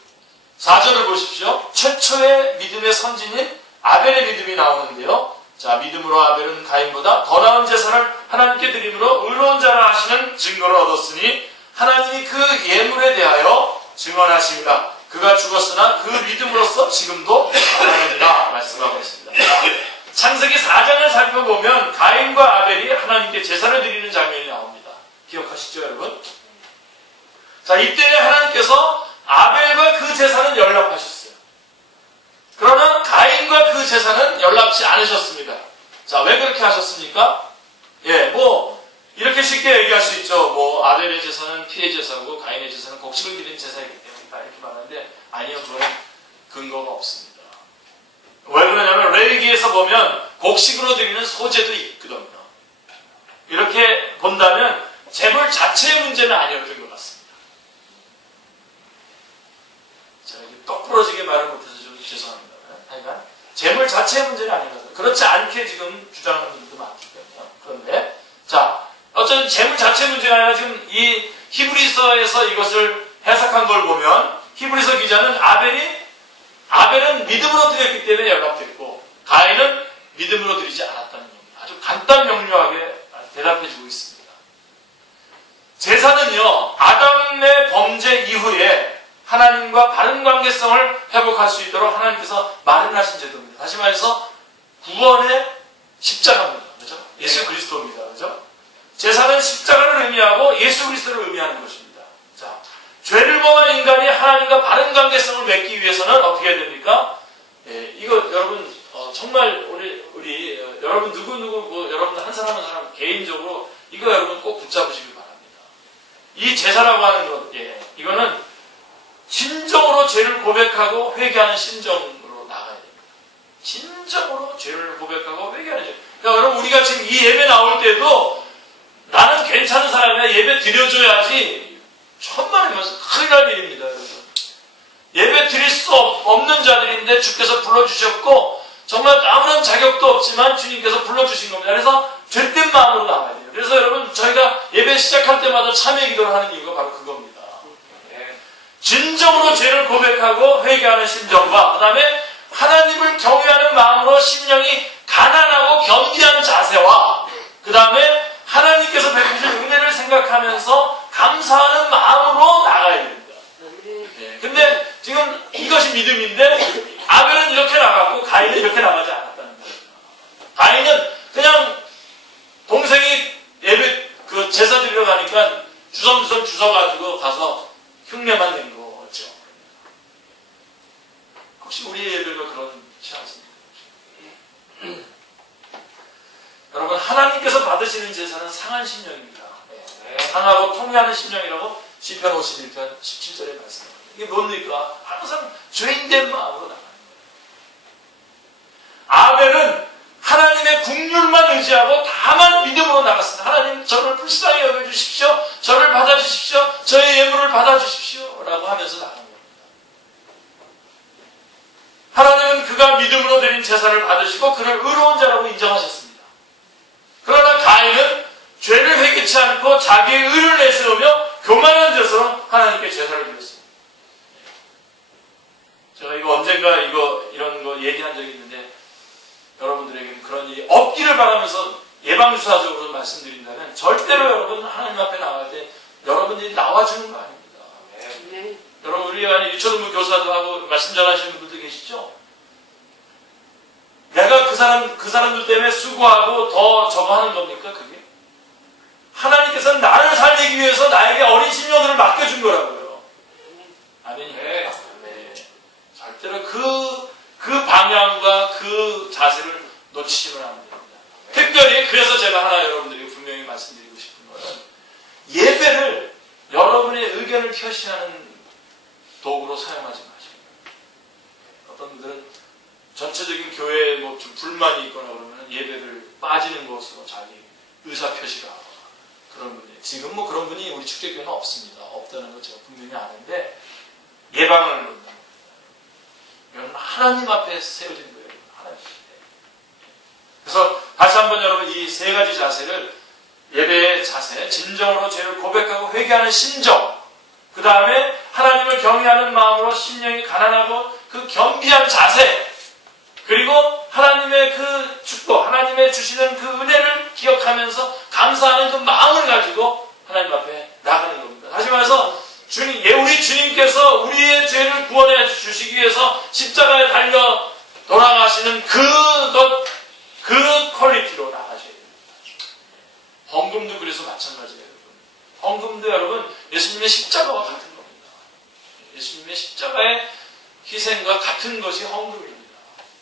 4절을 보십시오. 최초의 믿음의 선진인 아벨의 믿음이 나오는데요. 자, 믿음으로 아벨은 가인보다 더 나은 제사를 하나님께 드림으로 의로운 자라 하시는 증거를 얻었으니 하나님이 그 예물에 대하여 증언하십니다. 그가 죽었으나 그 믿음으로써 지금도 살아납니다. 말씀하고 있습니다. 창세기 4장을 살펴보면 가인과 아벨이 하나님께 제사를 드리는 장면이 나옵니다. 기억하시죠, 여러분? 자, 이때 하나님께서 아벨과 그 제사는 연락하셨어요. 그러나 가인과 그 제사는 연락지 않으셨습니다. 자, 왜 그렇게 하셨습니까? 이렇게 쉽게 얘기할 수 있죠. 아벨의 제사는 피의 제사고 가인의 제사는 곡식을 드리는 제사이기 때문이다. 이렇게 말하는데 아니요, 그건 근거가 없습니다. 왜 그러냐면 레위기에서 보면 곡식으로 드리는 소제도 있거든요. 이렇게 본다면 제물 자체 자체의 문제는 아니었던 것 같습니다. 제가 똑 부러지게 말을 못해서 좀 죄송합니다. 하여간 재물 자체의 문제는 아닌 것 같아요. 그렇지 않게 지금 주장하는 분들도 많기 때문에. 그런데 자, 어쨌든 재물 자체의 문제가 아니라 지금 이 히브리서에서 이것을 해석한 걸 보면 히브리서 기자는 아벨은 믿음으로 드렸기 때문에 연락됐고 가인은 믿음으로 드리지 않았다는 겁니다. 아주 간단 명료하게 대답해주고 있습니다. 제사는요, 아담의 범죄 이후에 하나님과 바른 관계성을 회복할 수 있도록 하나님께서 마련하신 제도입니다. 다시 말해서 구원의 십자가입니다. 그렇죠? 예수 그리스도입니다. 그렇죠? 제사는 십자가를 의미하고 예수 그리스도를 의미하는 것입니다. 자, 죄를 범한 인간이 하나님과 바른 관계성을 맺기 위해서는 어떻게 해야 됩니까? 예, 이거 여러분 정말 우리 여러분 누구 여러분 한 사람 한 사람 개인적으로 이거 여러분 꼭 붙잡으시길 바랍니다. 이 제사라고 하는 것, 예, 이거는 진정으로 죄를 고백하고 회개하는 심정으로 나가야 됩니다. 진정으로 죄를 고백하고 회개하는 심정. 그러니까 여러분 우리가 지금 이 예배 나올 때도 나는 괜찮은 사람이야 예배 드려줘야지 천만의 말씀 큰일 날 일입니다. 여러분. 예배 드릴 수 없는 자들인데 주께서 불러주셨고 정말 아무런 자격도 없지만 주님께서 불러주신 겁니다. 그래서 죄된 마음으로 나와야 돼요. 그래서 여러분 저희가 예배 시작할 때마다 참여 기도를 하는 이유가 바로 그겁니다. 진정으로 죄를 고백하고 회개하는 심정과 그 다음에 하나님을 경외하는 마음으로 심령이 가난하고 겸비한 자세와 그 다음에 하나님께서 베푸신 은혜를 생각하면서 감사하는 마음으로 나가야 됩니다. 근데 지금 이것이 믿음인데 아벨은 이렇게 나갔고 가인은 이렇게 나가지 않았다는 거예요. 가인은 그냥 동생이 예배 제사 드리러 가니까 주섬주섬 주워가지고 가서 흉내만 낸 거죠. 혹시 우리의 예배가 그렇지 않습니까? 여러분 하나님께서 받으시는 제사는 상한 심령입니다. 상하고 통회하는 심령이라고 시편 51편 17절에 말씀합니다. 이게 뭡니까? 항상 죄인된 마음으로 나가는 거예요. 아벨은 하나님의 국률만 의지하고 다만 믿음으로 나갔습니다. 하나님 저를 불쌍히 여겨주십시오. 저를 받아주십시오. 저의 예물을 받아주십시오. 라고 하면서 나간 겁니다. 하나님은 그가 믿음으로 드린 제사를 받으시고 그를 의로운 자라고 인정하셨습니다. 그러나 가인은 죄를 회개치 않고 자기의 의를 내세우며 교만한 짓으로 하나님께 제사를 드렸습니다. 제가 이거 언젠가 이런 거 얘기한 적이 있는데 여러분들에게는 그런 일이 없기를 바라면서 예방주사적으로 말씀드린다면 절대로 여러분 하나님 앞에 나갈 때 여러분들이 나와주는 거 아닙니다. 네. 여러분 우리 안에 유초등부 교사도 하고 말씀 잘하시는 분들도 계시죠? 내가 그 사람들 때문에 수고하고 더 저거 하는 겁니까 그게? 하나님께서는 나를 살리기 위해서 나에게 어린 심령들을 맡겨준 거라고요. 아멘입니까? 네. 절대로 그 방향과 그 자세를 놓치시면 안 됩니다. 특별히 그래서 제가 하나 여러분들에게 분명히 말씀드리고 싶은 것은 예배를 여러분의 의견을 표시하는 도구로 사용하지 마십니다. 어떤 분들은 전체적인 교회에 좀 불만이 있거나 그러면 예배를 빠지는 것으로 자기 의사 표시를 하거나 그런 분이 지금 그런 분이 우리 축제교회는 없습니다. 없다는 걸 제가 분명히 아는데 예방을 논답니다. 여러분 하나님 앞에 세워진 거예요. 하나님 앞에. 그래서 다시 한번 여러분 이 세 가지 자세를 예배의 자세, 진정으로 죄를 고백하고 회개하는 심정, 그 다음에 하나님을 경외하는 마음으로 심령이 가난하고 그 겸비한 자세, 그리고 하나님의 그 축복, 하나님의 주시는 그 은혜를 기억하면서 감사하는 그 마음을 가지고 하나님 앞에 나가는 겁니다. 다시 말해서 우리 주님께서 우리의 죄를 구원해 주시기 위해서 십자가에 달려 돌아가시는 그 퀄리티로 나가셔야 됩니다. 헌금도 그래서 마찬가지예요. 헌금도 여러분 예수님의 십자가와 같은 겁니다. 예수님의 십자가의 희생과 같은 것이 헌금입니다.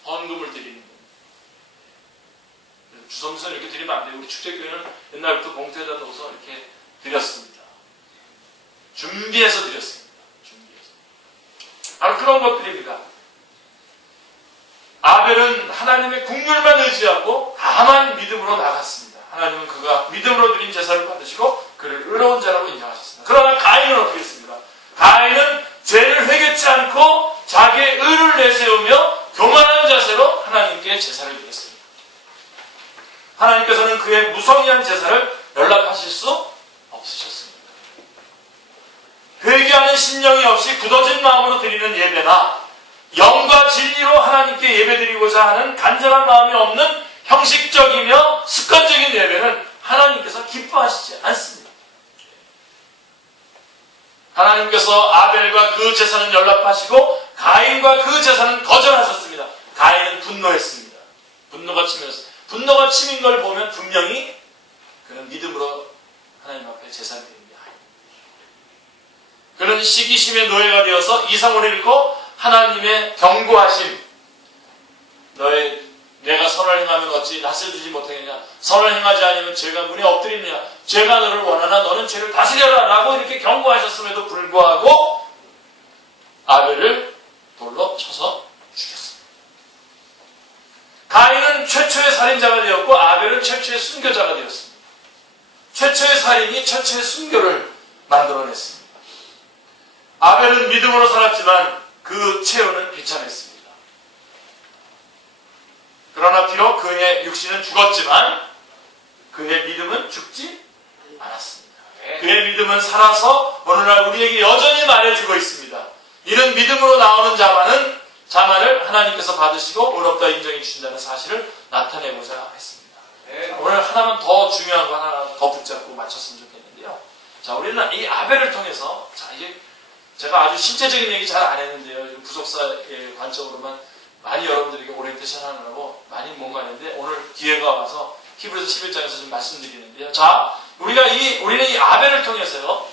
헌금을 드리는 겁니다. 주섬주섬 이렇게 드리면 안 돼요. 우리 축제교회는 옛날부터 봉투에다 넣어서 이렇게 드렸습니다. 준비해서 드렸습니다. 준비해서. 바로 그런 것들입니다. 아벨은 하나님의 국률만 의지하고 다만 믿음으로 나갔습니다. 하나님은 그가 믿음으로 드린 제사를 받으시고 그를 의로운 자라고 하실 수 없으셨습니다. 회개하는 심령이 없이 굳어진 마음으로 드리는 예배나 영과 진리로 하나님께 예배드리고자 하는 간절한 마음이 없는 형식적이며 습관적인 예배는 하나님께서 기뻐하시지 않습니다. 하나님께서 아벨과 그 제사는 연락하시고 가인과 그 제사는 거절하셨습니다. 가인은 분노했습니다. 분노가 치민 걸 보면 분명히 그는 믿음으로 하나님 앞에 제사를 드립니다. 그는 시기심의 노예가 되어서 이사모를 읽고 하나님의 경고하심, 내가 선을 행하면 어찌 낯을 주지 못하겠냐, 선을 행하지 않으면 죄가 문에 엎드리느냐, 죄가 너를 원하나 너는 죄를 다스려라 라고 이렇게 경고하셨음에도 불구하고 아벨을 돌로 쳐서 죽였습니다. 가인은 최초의 살인자가 되었고 아벨은 최초의 순교자가 되었습니다. 최초의 살인이 최초의 순교를 만들어냈습니다. 아벨은 믿음으로 살았지만 그 최후는 비참했습니다. 그러나 비록 그의 육신은 죽었지만 그의 믿음은 죽지 않았습니다. 그의 믿음은 살아서 오늘날 우리에게 여전히 말해주고 있습니다. 이는 믿음으로 나오는 자만을 하나님께서 받으시고 의롭다 인정해 주신다는 사실을 나타내고자 했습니다. 오늘 하나만 더 중요한 거 하나 더 붙잡고 마쳤으면 좋겠는데요. 자, 우리는 이 아벨을 통해서, 자, 이제 제가 아주 실제적인 얘기 잘 안 했는데요. 부속사의 관점으로만 많이 여러분들에게 오리엔테이션 하느라고 많이 뭔가 했는데 오늘 기회가 와서 히브리서 11장에서 좀 말씀드리는데요. 자, 우리는 이 아벨을 통해서요.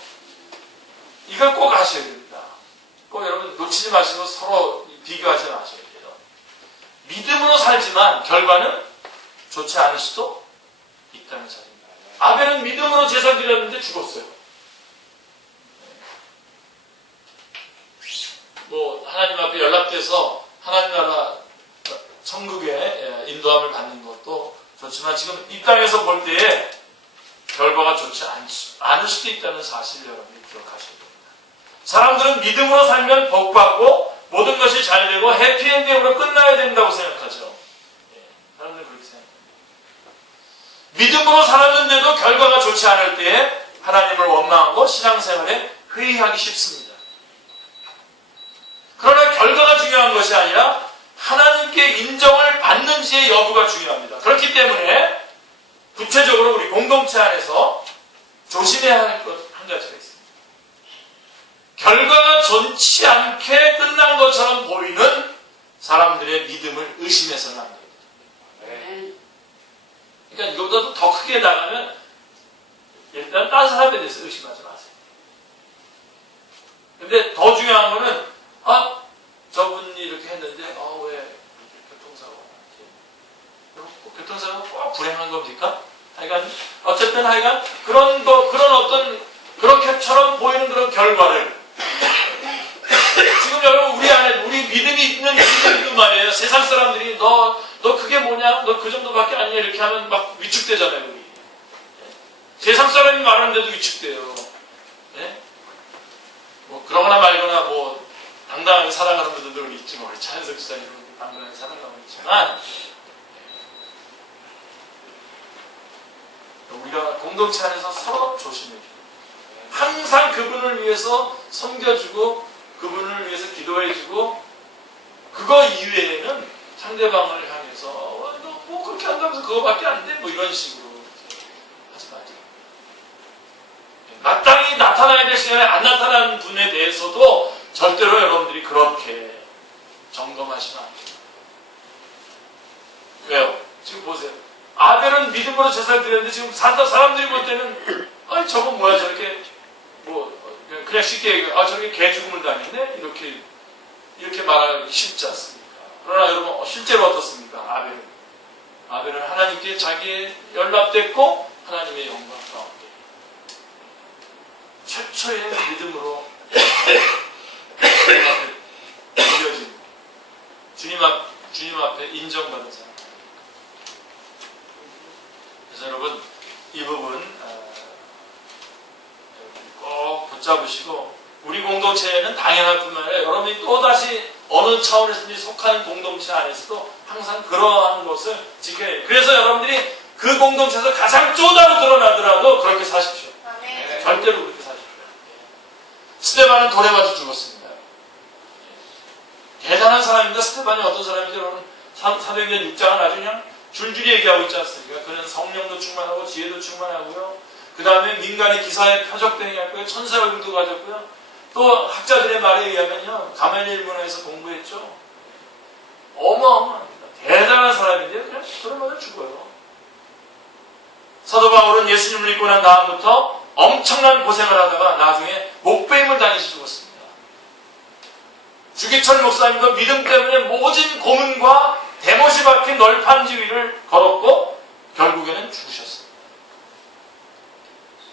이걸 꼭 아셔야 됩니다. 꼭 여러분 놓치지 마시고 서로 비교하지 마셔야 돼요. 믿음으로 살지만 결과는 좋지 않을 수도 있다는 사실입니다. 아벨은 믿음으로 제사 드렸는데 죽었어요. 하나님 앞에 연락돼서 하나님 나라 천국의 인도함을 받는 것도 좋지만 지금 이 땅에서 볼 때에 결과가 좋지 않을 수도 있다는 사실을 여러분이 기억하셔야 됩니다. 사람들은 믿음으로 살면 복받고 모든 것이 잘 되고 해피엔딩으로 끝나야 된다고 생각하죠. 사람들은 그렇게 생각합니다. 믿음으로 살았는데도 결과가 좋지 않을 때에 하나님을 원망하고 신앙생활에 회의하기 쉽습니다. 그러나 결과가 중요한 것이 아니라 하나님께 인정을 받는지의 여부가 중요합니다. 그렇기 때문에 구체적으로 우리 공동체 안에서 조심해야 할 것 한 가지가 있습니다. 결과가 좋지 않게 끝난 것처럼 보이는 사람들의 믿음을 의심해서는 안 됩니다. 그러니까 이거보다 더 크게 나가면 일단 다른 사람에 대해서 의심하지 마세요. 근데 더 중요한 거는 저분이 이렇게 했는데 왜 교통사고가 꼭 불행한 겁니까? 하여간 어쨌든 그런 그렇게처럼 보이는 그런 결과를 지금 여러분 우리 믿음이 있는 믿음이든 말이에요. 세상 사람들이 너 그게 뭐냐? 너 그 정도밖에 아니냐? 이렇게 하면 막 위축되잖아요. 우리. 세상 사람이 말하는데도 위축돼요. 네? 그러거나 말거나 당당하게 살아가는 분들도 있지만 우리 차현석 지사님은 당당하게 살아가고 있지만 우리가 공동체 안에서 서로 조심해야 돼요. 항상 그분을 위해서 섬겨주고 그분을 위해서 기도해주고 그거 이외에는 상대방을 향해서 너 그렇게 한다면서 그거밖에 안 돼? 이런 식으로 하지 마세요. 마땅히 나타나야 될 시간에 안 나타나는 분에 대해서도 절대로 여러분들이 그렇게 점검하시면 안 돼요. 왜요? 지금 보세요. 아벨은 믿음으로 제사를 드렸는데 지금 사람들이 볼 때는 저건 뭐야 저렇게 그냥 쉽게 얘기해 저렇게 개 죽음을 당했네? 이렇게 말하기 쉽지 않습니까? 그러나 여러분 실제로 어떻습니까? 아벨은 하나님께 자기의 연락됐고 하나님의 영광 가운데 최초의 믿음으로 주님 앞에 드려진 주님 앞에 인정받은 사람. 그래서 여러분 이 부분 꼭 붙잡으시고 우리 공동체에는 당연할 뿐만 아니라 여러분이 또다시 어느 차원에서든지 속하는 공동체 안에서도 항상 그러한 것을 지켜야 해요. 그래서 여러분들이 그 공동체에서 가장 쪼다로 드러나더라도 그렇게 사십시오. 아멘. 절대로 그렇게 사십시오. 스데반은 돌에 맞아 죽었습니다. 대단한 사람입니다. 스데반이 어떤 사람인지 여러분 사도행전 6장은 아주 그냥 줄줄이 얘기하고 있지 않습니까? 그는 성령도 충만하고 지혜도 충만하고요. 그 다음에 민간의 기사에 표적도 행했고요. 천사 얼굴도 가졌고요. 또 학자들의 말에 의하면요. 가멜리엘 문화에서 공부했죠. 어마어마합니다. 대단한 사람인데 그냥 그러면 죽어요. 사도 바울은 예수님을 믿고 난 다음부터 엄청난 고생을 하다가 나중에 목배임을 당해서 죽었습니다. 주기철 목사님도 믿음 때문에 모진 고문과 대못이 박힌 널판지 위를 걸었고 결국에는 죽으셨습니다.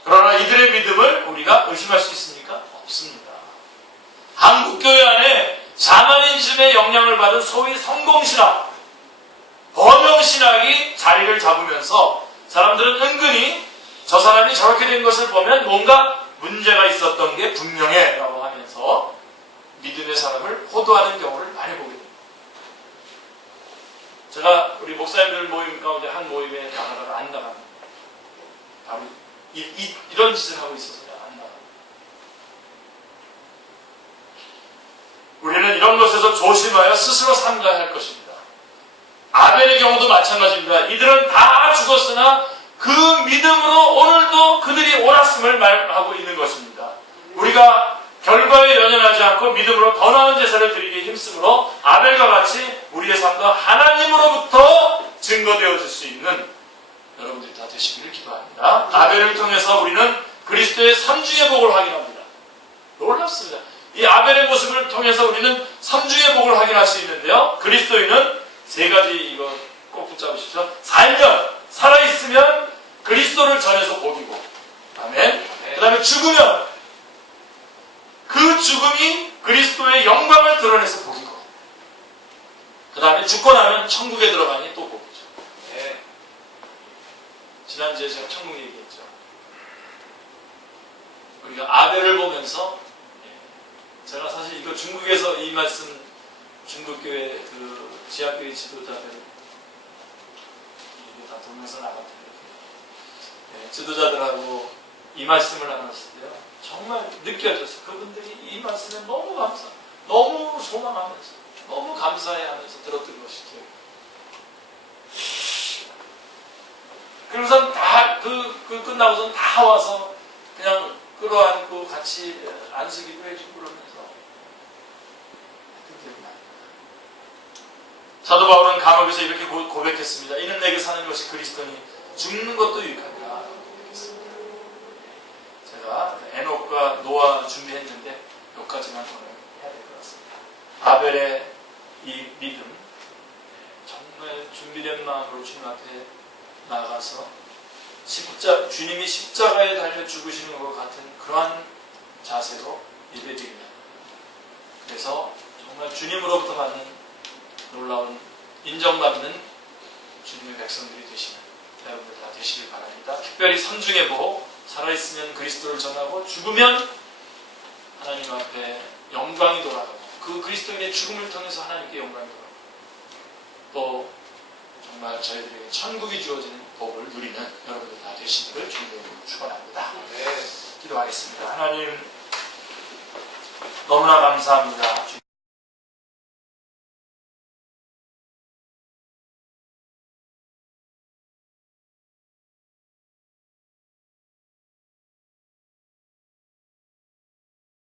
그러나 이들의 믿음을 우리가 의심할 수 있습니까? 없습니다. 한국교회 안에 샤머니즘의 영향을 받은 소위 성공신학, 범용신학이 자리를 잡으면서 사람들은 은근히 저 사람이 저렇게 된 것을 보면 뭔가 문제가 있었던 게 분명해 라고 하면서 믿음의 사람을 호도하는 경우를 많이 보게 됩니다. 제가 우리 목사님들 모임 가운데 한 모임에 나가다가 안 나갑니다. 바로 이런 짓을 하고 있어서 안 나갑니다. 우리는 이런 것에서 조심하여 스스로 삼가야 할 것입니다. 아벨의 경우도 마찬가지입니다. 이들은 다 죽었으나 그 믿음으로 오늘도 그들이 옳았음을 말하고 있는 것입니다. 우리가 결과에 연연하지 않고 믿음으로 더 나은 제사를 드리기에 힘쓰므로 아벨과 같이 우리의 삶도 하나님으로부터 증거되어질 수 있는 여러분들이 다 되시기를 기도합니다. 아벨을 통해서 우리는 그리스도의 삼중의 복을 확인합니다. 놀랍습니다. 이 아벨의 모습을 통해서 우리는 삼중의 복을 확인할 수 있는데요. 그리스도인은 세 가지 이거 꼭 붙잡으십시오. 살면, 살아있으면 그리스도를 전해서 복이고, 아멘. 그 다음에 죽으면 그 죽음이 그리스도의 영광을 드러내서 복이고, 그 다음에 죽고 나면 천국에 들어가니 또 복이죠. 네. 지난주에 제가 천국 얘기했죠. 우리가 아벨을 보면서, 제가 사실 이거 중국에서 이 말씀, 중국교회 그 지하교회 지도자들 이게 다 돌면서 나갔던데, 지도자들하고 이 말씀을 나눴을 때요, 정말 느껴졌어요. 그분들이 이 말씀에 너무 너무 소망하면서, 너무 감사해하면서 들었던 것이죠. 그래서 다 끝나고선 다 와서 그냥 끌어안고 같이 안수기도 해주고 그러면서. 사도 바울은 감옥에서 이렇게 고백했습니다. 이는 내게 사는 것이 그리스도니 죽는 것도 유익하니라 고백했습니다. 제가 에녹과 노아 준비했는데 여기까지만 오늘 해야 될 것 같습니다. 아벨의 이 믿음, 정말 준비된 마음으로 주님 앞에 나가서 주님이 십자가에 달려 죽으시는 것 같은 그러한 자세로 예배드립니다. 그래서 정말 주님으로부터 받는 놀라운 인정받는 주님의 백성들이 되시는 여러분들 다 되시길 바랍니다. 특별히 삼중의 복, 살아있으면 그리스도를 전하고 죽으면 하나님 앞에 영광이 돌아가고 그 그리스도인의 죽음을 통해서 하나님께 영광이 돌아가고 또 정말 저희들에게 천국이 주어지는 복을 누리는 여러분들 다 되시기를 주님으로 축원합니다. 기도하겠습니다. 하나님 너무나 감사합니다.